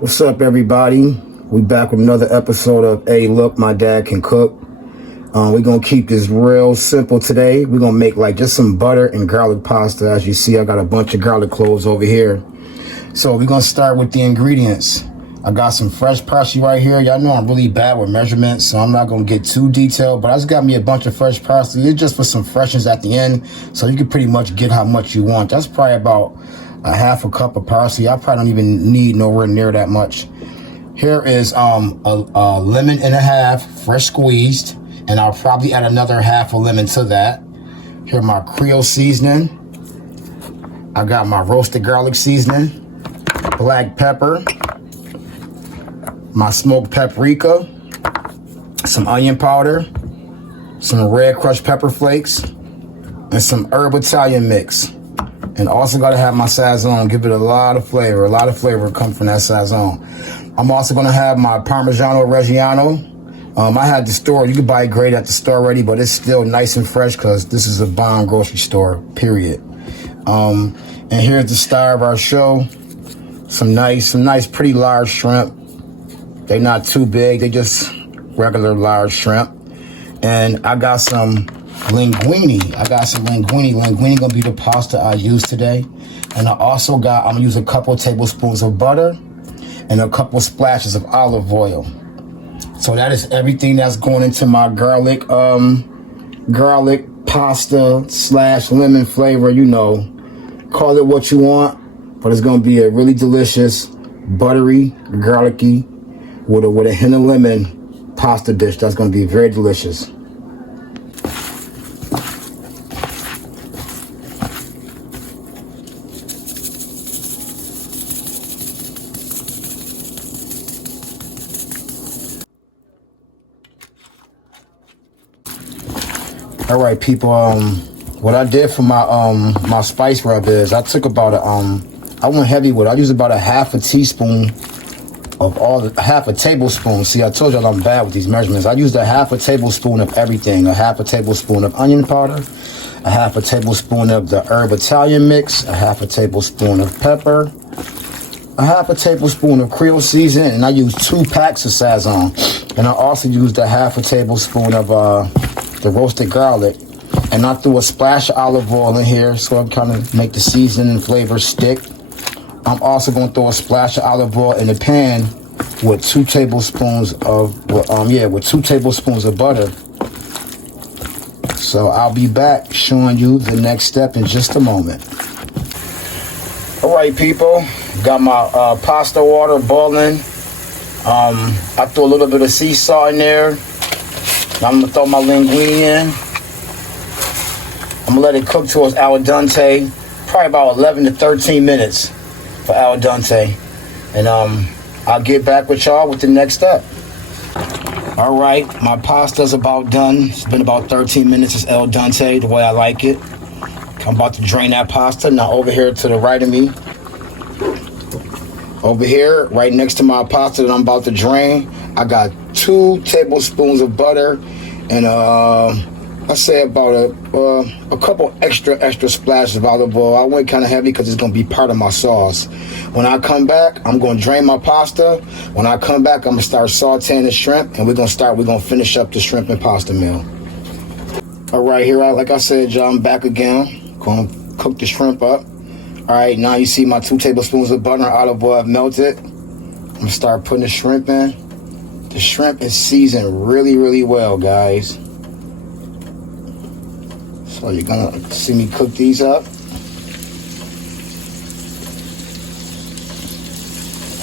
What's up, everybody? We back with another episode of Hey Look, My Dad Can Cook. We're gonna keep this real simple today. We're gonna make like just some butter and garlic pasta. As you see, I got a bunch of garlic cloves over here. So we're gonna start with the ingredients. I got some fresh parsley right here. Y'all know I'm really bad with measurements, so I'm not gonna get too detailed, but I just got me a bunch of fresh parsley. It's just for some freshness at the end, so you can pretty much get how much you want. That's probably about a half a cup of parsley. I probably don't even need nowhere near that much. Here is a lemon and a half, fresh squeezed, and I'll probably add another half a lemon to that. Here my Creole Seasoning. I got my roasted garlic seasoning, black pepper, my smoked paprika, some onion powder, some red crushed pepper flakes, and some herb Italian mix. And also gotta have my Sazon, give it a lot of flavor. A lot of flavor come from that Sazon. I'm also gonna have my Parmigiano Reggiano. I had the store, you can buy it great at the store already, but it's still nice and fresh because this is a bomb grocery store, period. And here's the star of our show. Some nice, pretty large shrimp. They're not too big, they just regular large shrimp. And I got some linguine. Linguine gonna be the pasta I use today. And I also got, I'm gonna use a couple tablespoons of butter and a couple splashes of olive oil. So that is everything that's going into my garlic pasta / lemon flavor. You know, call it what you want, but it's gonna be a really delicious, buttery, garlicky, with a hint of lemon pasta dish. That's gonna be very delicious. All right, people. What I did for my my spice rub is I took about I went heavy with it. I used about a half a teaspoon of half a tablespoon. See, I told y'all I'm bad with these measurements. I used a half a tablespoon of everything. A half a tablespoon of onion powder, a half a tablespoon of the herb Italian mix, a half a tablespoon of pepper, a half a tablespoon of Creole Seasoning, and I used 2 packs of Sazon. And I also used a half a tablespoon of the roasted garlic, and I threw a splash of olive oil in here so I kind of make the seasoning and flavor stick. I'm also going to throw a splash of olive oil in the pan with 2 tablespoons of butter. So I'll be back showing you the next step in just a moment. All right, people, got my pasta water boiling. I threw a little bit of sea salt in there. Now I'm gonna throw my linguine in. I'm gonna let it cook towards al dente, probably about 11 to 13 minutes for al dente. And I'll get back with y'all with the next step. All right, my pasta's about done. It's been about 13 minutes. It's al dente, the way I like it. I'm about to drain that pasta. Now over here to the right of me, over here, right next to my pasta that I'm about to drain, I got 2 tablespoons of butter and I say about a couple extra splashes of olive oil. I went kind of heavy because it's going to be part of my sauce. When I come back, I'm going to drain my pasta. When I come back, I'm going to start sauteing the shrimp, and we're going to finish up the shrimp and pasta meal. All right, here, like I said, y'all, I'm back again. Going to cook the shrimp up. All right, now you see my 2 tablespoons of butter and olive oil have melted. I'm going to start putting the shrimp in. The shrimp is seasoned really, really well, guys. So you're gonna see me cook these up.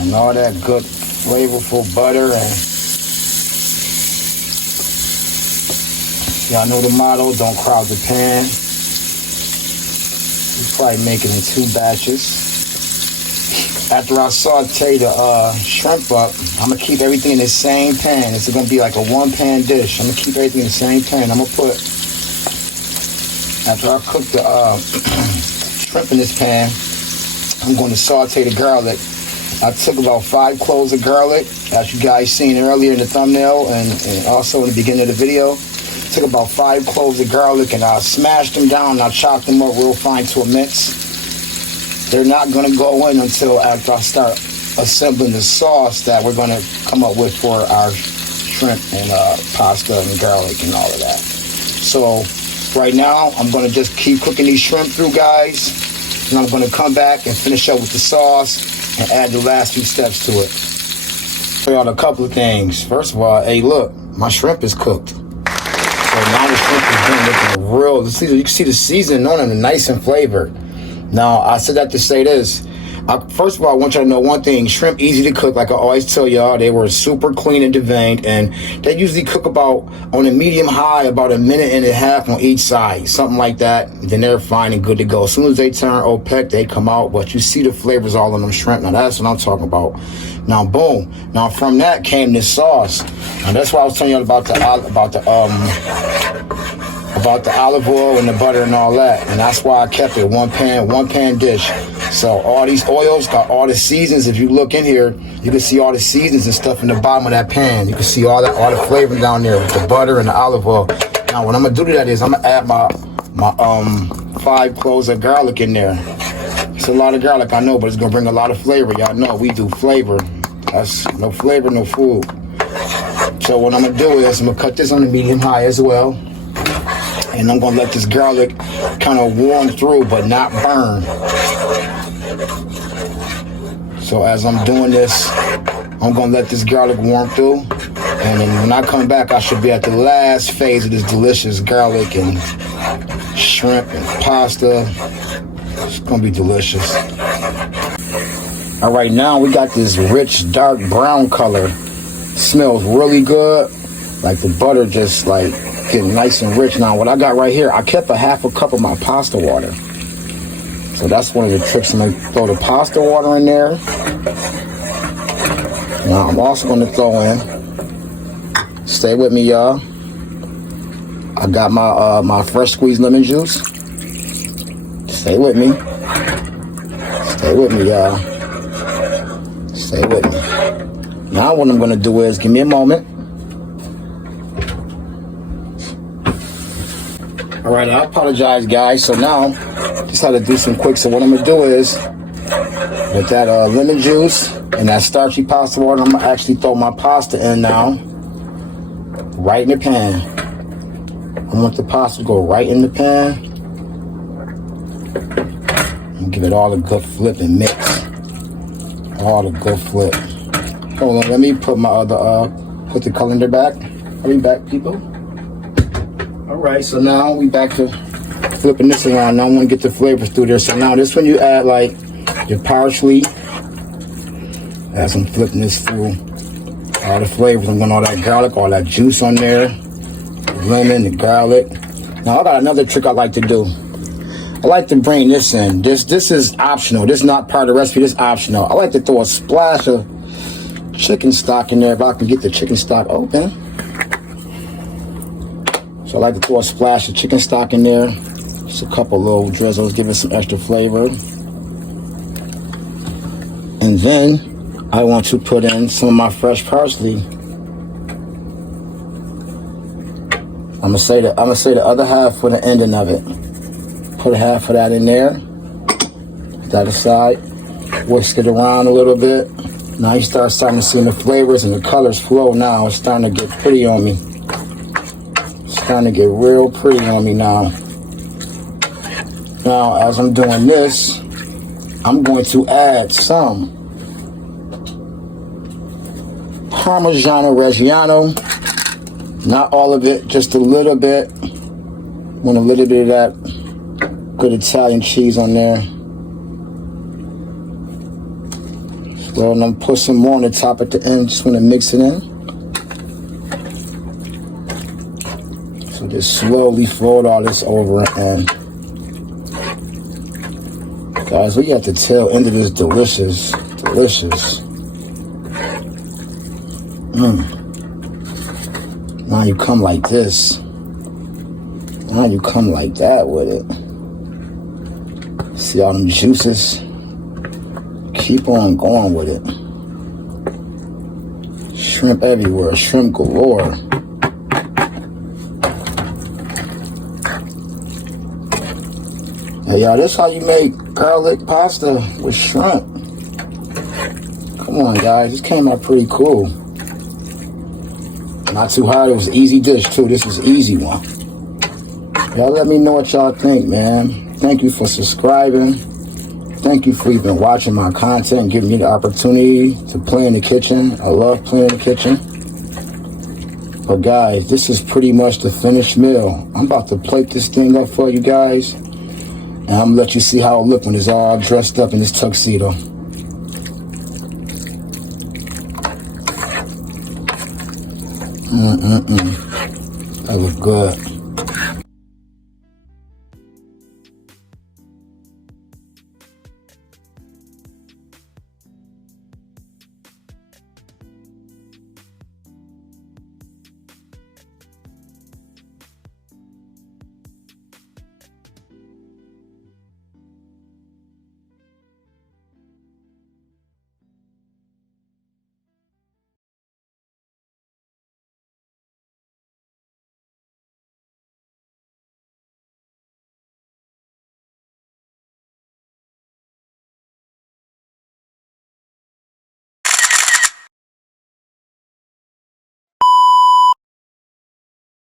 And all that good, flavorful butter. And y'all know the motto, don't crowd the pan. We're probably making it in 2 batches. After I saute the shrimp up, I'm gonna keep everything in the same pan. It's gonna be like a 1-pan dish. I'm gonna keep everything in the same pan. I'm gonna put, after I cook the shrimp in this pan, I'm going to saute the garlic. I took about 5 cloves of garlic, as you guys seen earlier in the thumbnail and also in the beginning of the video. Took about 5 cloves of garlic and I smashed them down and I chopped them up real fine to a mince. They're not gonna go in until after I start assembling the sauce that we're gonna come up with for our shrimp and pasta and garlic and all of that. So right now, I'm gonna just keep cooking these shrimp through, guys. And I'm gonna come back and finish up with the sauce and add the last few steps to it. Show y'all a couple of things. First of all, hey, look, my shrimp is cooked. So now the shrimp is done looking real. You can see the seasoning on them, nice and flavored. Now, I said that to say this. First of all, I want y'all to know one thing. Shrimp easy to cook. Like I always tell y'all, they were super clean and deveined, and they usually cook about on a medium high, about a minute and a half on each side, something like that. Then they're fine and good to go. As soon as they turn opaque, they come out, but you see the flavors all in them shrimp. Now that's what I'm talking about. Now boom. Now from that came this sauce. Now that's why I was telling y'all about the olive oil and the butter and all that, and that's why I kept it one pan dish. So all these oils got all the seasons. If you look in here, you can see all the seasons and stuff in the bottom of that pan. You can see all the flavor down there with the butter and the olive oil. Now what I'm gonna do to that is I'm gonna add my 5 cloves of garlic in there. It's a lot of garlic, I know, but it's gonna bring a lot of flavor. Y'all know we do flavor. That's no flavor, no food. So what I'm gonna do is I'm gonna cut this on the medium high as well. And I'm gonna let this garlic kind of warm through, but not burn. So as I'm doing this, I'm gonna let this garlic warm through. And then when I come back, I should be at the last phase of this delicious garlic and shrimp and pasta. It's gonna be delicious. All right, now we got this rich, dark brown color. Smells really good. Like the butter just like getting nice and rich. Now what I got right here, I kept a half a cup of my pasta water. So that's one of the tricks. I'm gonna throw the pasta water in there. Now I'm also gonna throw in, stay with me y'all, I got my fresh squeezed lemon juice. Stay with me. Stay with me y'all. Stay with me. Now what I'm gonna do is, give me a moment. All right, I apologize, guys. So now, just had to do some quick. So what I'm gonna do is, with that lemon juice and that starchy pasta water, I'm gonna actually throw my pasta in now, right in the pan. I want the pasta to go right in the pan, and give it all a good flip and mix. All the good flip. Hold on, let me put my other, put the colander back. Are we back, people? All right, so now we back to flipping this around. Now I want to get the flavors through there. So now this one you add like your parsley. As I'm flipping this through, all the flavors. I'm getting all that garlic, all that juice on there. The lemon, the garlic. Now I got another trick I like to do. I like to bring this in. This is optional. This is not part of the recipe. This is optional. I like to throw a splash of chicken stock in there if I can get the chicken stock open. So I like to throw a splash of chicken stock in there. Just a couple little drizzles, give it some extra flavor. And then I want to put in some of my fresh parsley. I'm gonna say the other half for the ending of it. Put half of that in there. Put that aside. Whisk it around a little bit. Now you starting to see the flavors and the colors flow now. It's starting to get pretty on me. Starting to get real pretty on me now. Now, as I'm doing this, I'm going to add some Parmigiano Reggiano. Not all of it, just a little bit. Want a little bit of that good Italian cheese on there. So I'm gonna put some more on the top at the end. Just want to mix it in. So just slowly fold all this over and guys, we got the tail end of this delicious. Now you come like this. Now you come like that with it. See all them juices? Keep on going with it. Shrimp everywhere, shrimp galore. Hey y'all, this is how you make garlic pasta with shrimp. Come Come on, guys. This came out pretty cool. Not too hard. It was an easy dish, too. This is an easy one. Y'all let me know what y'all think, man. Thank you for subscribing. Thank you for even watching my content and giving me the opportunity to play in the kitchen. I love playing in the kitchen. But guys, this is pretty much the finished meal. I'm about to plate this thing up for you guys. And I'm gonna let you see how it look when it's all dressed up in this tuxedo. That look good.